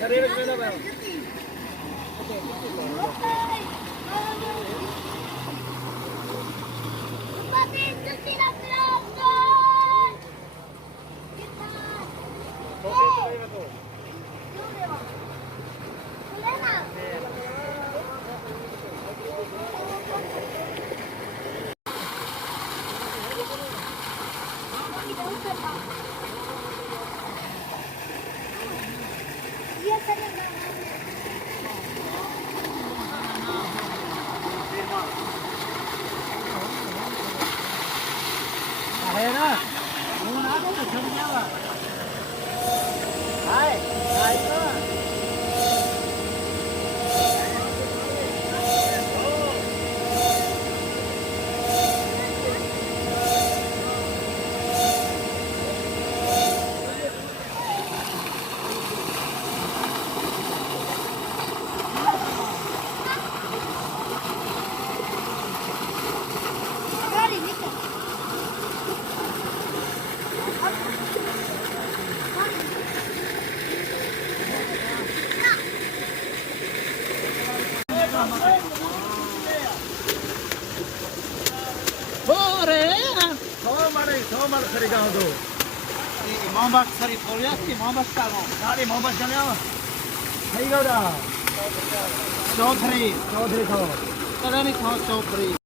शरीर में ना भाई है ना वो ना तो छप जावा हाय हाय तो Thoma sari gaho do. Mambak sari polya ki mambak tamo. Sari mambak janya. Hai ga da. Chaudhary tho. Kadani tho Chaudhary.